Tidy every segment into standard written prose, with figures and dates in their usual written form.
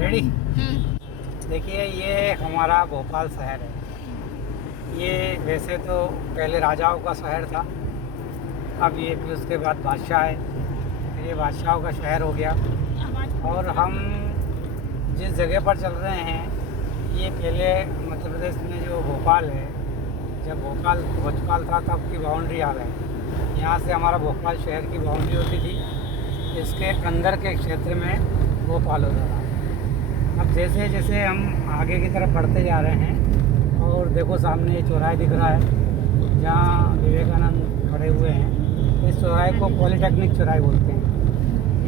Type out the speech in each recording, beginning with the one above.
Ready. देखिए ये हमारा भोपाल शहर है। ये वैसे तो पहले राजाओं का शहर था, अब ये फिर उसके बाद बादशाह है, फिर ये बादशाहों का शहर हो गया। और हम जिस जगह पर चल रहे हैं ये पहले मध्य प्रदेश में जो भोपाल है, जब भोपाल भोजपाल था तब की बाउंड्री आ गई। यहाँ से हमारा भोपाल शहर की बाउंड्री होती थी, इसके अंदर के क्षेत्र में भोपाल होता था। अब जैसे जैसे हम आगे की तरफ बढ़ते जा रहे हैं और देखो सामने ये चौराहा दिख रहा है जहाँ विवेकानंद खड़े हुए हैं। इस चौराहे को पॉलीटेक्निक चौराहे बोलते हैं।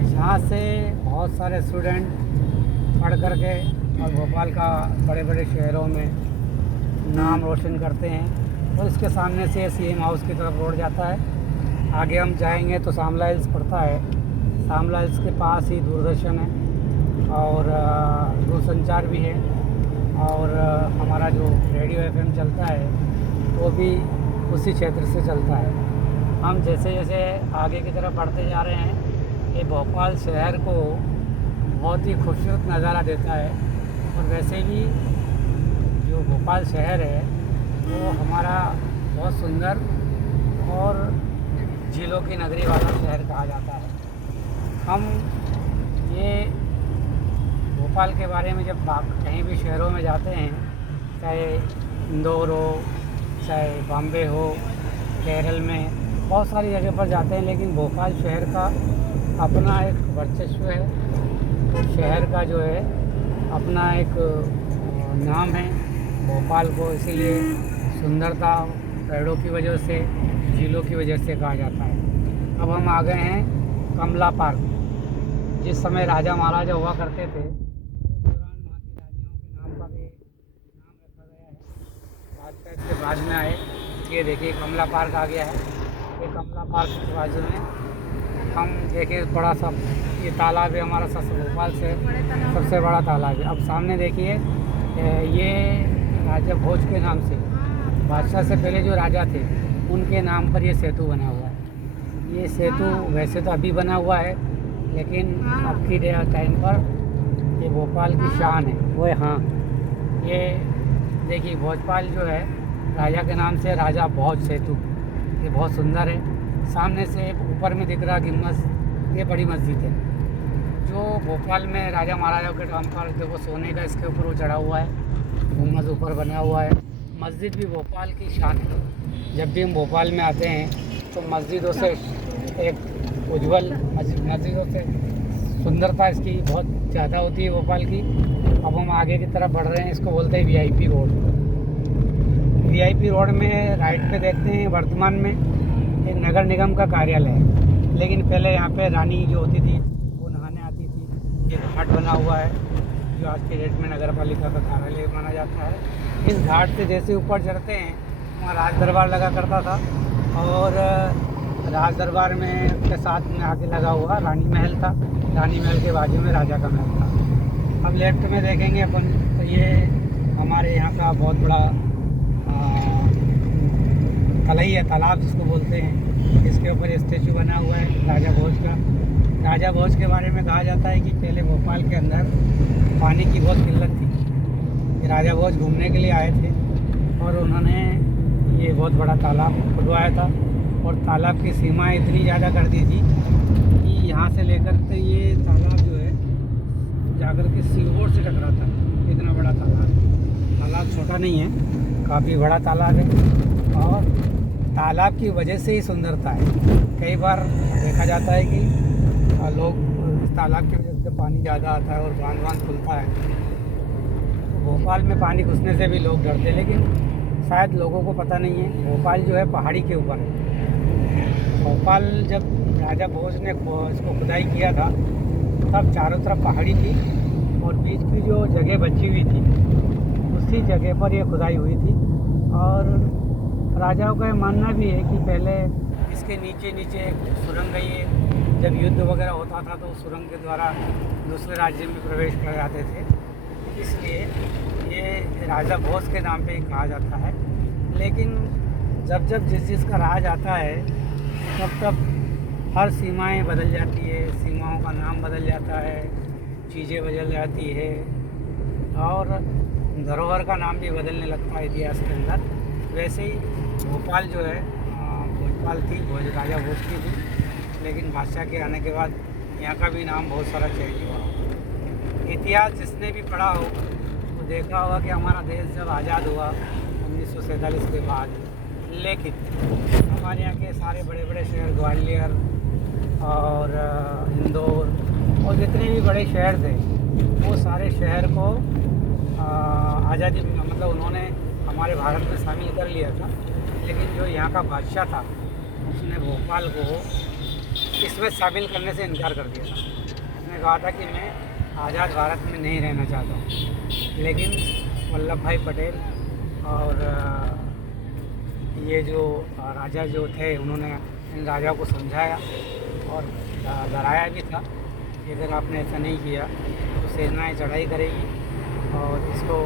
यहाँ से बहुत सारे स्टूडेंट पढ़ कर के और भोपाल का बड़े बड़े शहरों में नाम रोशन करते हैं। और इसके सामने से सीएम हाउस की तरफ रोड जाता है। आगे हम जाएंगे तो शामला हिल्स पड़ता है। शामला हिल्स के पास ही दूरदर्शन है और दूरसंचार भी है, और हमारा जो रेडियो एफएम चलता है वो भी उसी क्षेत्र से चलता है। हम जैसे जैसे आगे की तरफ बढ़ते जा रहे हैं ये भोपाल शहर को बहुत ही खूबसूरत नज़ारा देता है। और वैसे भी जो भोपाल शहर है वो हमारा बहुत सुंदर और झीलों की नगरी वाला शहर कहा जाता है। हम ये भोपाल के बारे में जब कहीं भी शहरों में जाते हैं, चाहे इंदौर हो, चाहे बॉम्बे हो, केरल में, बहुत सारी जगह पर जाते हैं, लेकिन भोपाल शहर का अपना एक वर्चस्व है। शहर का जो है अपना एक नाम है भोपाल को, इसीलिए सुंदरता पेड़ों की वजह से, झीलों की वजह से कहा जाता है। अब हम आ गए हैं कमला पार्क। जिस समय राजा महाराजा हुआ करते थे उस दौरान वहाँ की रानियों के नाम का भी नाम रखा गया है। बादशाह इसके बाद में आए। ये देखिए कमला पार्क आ गया है। ये कमला पार्क के बाजू में हम देखिए बड़ा सा ये तालाब है, हमारा भोपाल से सबसे बड़ा तालाब है। अब सामने देखिए ये राजा भोज के नाम से, बादशाह से पहले जो राजा थे उनके नाम पर ये सेतु बना हुआ है। ये सेतु वैसे तो अभी बना हुआ है, लेकिन अब की टाइम पर ये भोपाल की शान है वो है। हाँ, ये देखिए भोजपाल जो है राजा के नाम से राजा भोज सेतु, ये बहुत सुंदर है। सामने से ऊपर में दिख रहा गुम्बद, ये बड़ी मस्जिद है जो भोपाल में राजा महाराजाओं के टाइम पर देखो सोने का इसके ऊपर वो चढ़ा हुआ है, गुम्बद ऊपर बना हुआ है। मस्जिद भी भोपाल की शान है। जब भी हम भोपाल में आते हैं तो मस्जिदों से एक उज्जवल मस्जिदों से सुंदरता इसकी बहुत ज़्यादा होती है भोपाल की। अब हम आगे की तरफ बढ़ रहे हैं, इसको बोलते हैं वीआईपी रोड। वीआईपी रोड में राइट पे देखते हैं वर्तमान में एक नगर निगम का कार्यालय है, लेकिन पहले यहाँ पे रानी जो होती थी वो नहाने आती थी। ये घाट बना हुआ है जो आज के डेट में नगर पालिका का कार्यालय माना जाता है। इस घाट से जैसे ऊपर चढ़ते हैं वहाँ राज दरबार लगा करता था, और राज दरबार में के साथ में आके लगा हुआ रानी महल था। रानी महल के बाजू में राजा का महल था। अब लेफ्ट में देखेंगे अपन तो ये हमारे यहाँ का बहुत बड़ा तलई है, तालाब जिसको बोलते हैं। इसके ऊपर स्टेचू बना हुआ है राजा भोज का। राजा भोज के बारे में कहा जाता है कि पहले भोपाल के अंदर पानी की बहुत किल्लत थी। राजा भोज घूमने के लिए आए थे और उन्होंने ये बहुत बड़ा तालाब खुदवाया था, और तालाब की सीमाएं इतनी ज़्यादा कर दी थी कि यहाँ से लेकर के ये तालाब जो है जाकर के सीहोर से टकराता है। इतना बड़ा तालाब छोटा नहीं है, काफ़ी बड़ा तालाब है। और तालाब की वजह से ही सुंदरता है। कई बार देखा जाता है कि लोग इस तालाब की वजह से पानी ज़्यादा आता है और बांध खुलता है, तो भोपाल में पानी घुसने से भी लोग डरते हैं, लेकिन शायद लोगों को पता नहीं है भोपाल जो है पहाड़ी के ऊपर है। भोपाल जब राजा भोज ने इसको खुदाई किया था तब चारों तरफ पहाड़ी थी और बीच की जो जगह बची हुई थी उसी जगह पर ये खुदाई हुई थी। और राजाओं का मानना भी है कि पहले इसके नीचे नीचे एक सुरंग गई है। जब युद्ध वगैरह होता था तो उस सुरंग के द्वारा दूसरे राज्य में प्रवेश कर जाते थे, इसलिए ये राजा भोज के नाम पे कहा जाता है। लेकिन जब जब जिस का राज आता है तब तब हर सीमाएं बदल जाती है, सीमाओं का नाम बदल जाता है, चीज़ें बदल जाती है और धरोहर का नाम भी बदलने लगता है इतिहास के अंदर। वैसे ही भोपाल जो है भोपाल थी, भोज राजा भोज की थी, लेकिन बादशाह के आने के बाद यहाँ का भी नाम बहुत सारा चेंज हुआ। इतिहास जिसने भी पढ़ा हो तो देखा होगा कि हमारा देश जब आज़ाद हुआ 1947 के बाद, लेकिन हमारे यहाँ के सारे बड़े बड़े शहर ग्वालियर और इंदौर और जितने भी बड़े शहर थे वो सारे शहर को आज़ादी मतलब उन्होंने हमारे भारत में शामिल कर लिया था। लेकिन जो यहाँ का बादशाह था उसने भोपाल को इसमें शामिल करने से इनकार कर दिया था। उसने कहा था कि मैं आज़ाद भारत में नहीं रहना चाहता हूँ। लेकिन वल्लभ भाई पटेल और ये जो राजा जो थे उन्होंने इन राजाओं को समझाया और डराया भी था कि अगर आपने ऐसा नहीं किया तो सेनाएं चढ़ाई करेगी और इसको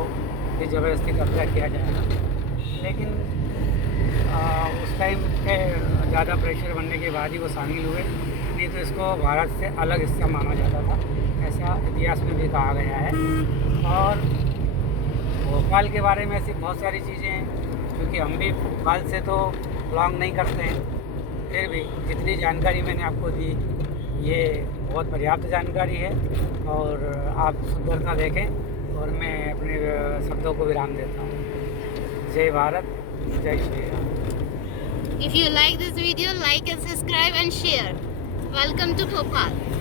फिर ज़बरदस्ती कब्जा किया जाएगा। लेकिन उस टाइम पे ज़्यादा प्रेशर बनने के बाद ही वो शामिल हुए, नहीं तो इसको भारत से अलग हिस्सा माना जाता था, ऐसा इतिहास में भी कहा गया है। और भोपाल के बारे में ऐसी बहुत सारी चीज़ें हैं, क्योंकि हम भी भोपाल से तो बिलोंग नहीं करते हैं, फिर भी जितनी जानकारी मैंने आपको दी ये बहुत पर्याप्त जानकारी है और आप सुंदरता देखें और मैं अपने शब्दों को विराम देता हूँ। जय भारत, जय Shri Ram. If you like this video, like and subscribe and share. Welcome to Bhopal.